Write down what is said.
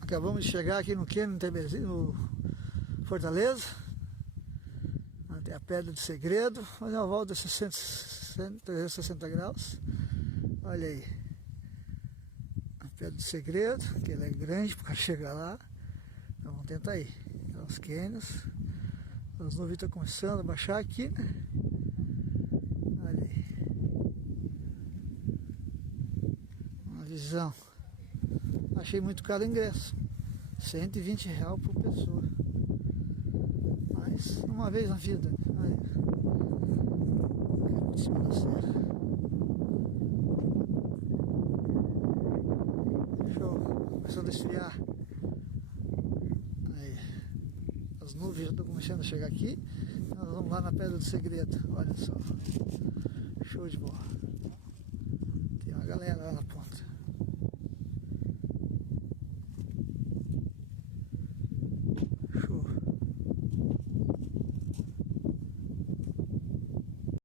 Acabamos de chegar aqui no no Fortaleza, até a Pedra do Segredo, fazer uma volta de 360 graus. Olha aí, a Pedra do Segredo, que ela é grande para chegar lá. Então vamos tentar ir. Os cânions, as nuvens estão começando a baixar aqui, né? Olha aí, uma visão. Achei muito caro o ingresso, R$120 por pessoa, mas uma vez na vida. Aí, em cima da serra. Show, começando a esfriar. Aí, as nuvens já estão começando a chegar aqui. Nós vamos lá na Pedra do Segredo, olha só, show de bola.